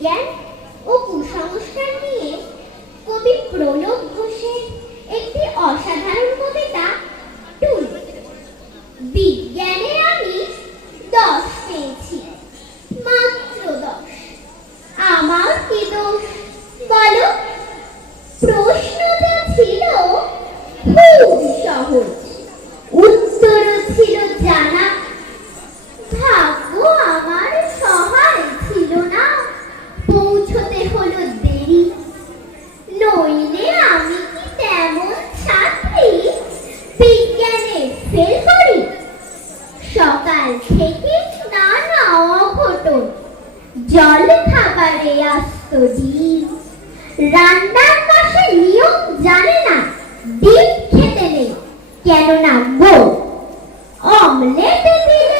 বিজ্ঞান ও কুসংস্কার নিয়ে কবি প্রণব ঘোষের একটি অসাধারণ কবিতা টুল। বিজ্ঞানে আমি 10 পেয়েছি, মাত্র 10। আমার কি দোষ বলো? প্রশ্নটা ছিল খুব সহজ, উত্তরও ছিল জানা। ভাগ্য আমার সহায় ছিল না, পৌঁছতে হলো দেরি। নইলে আমি কি তেমন ছাত্রী বিজ্ঞানে ফেল করি? সকাল থেকে নানা অঘটন, জল খাবারে আসতো ডিম, রান্নার পাশে নিয়ম জানে না, ডিম খেতে নেই কেননা বউ, অমলেট দিলে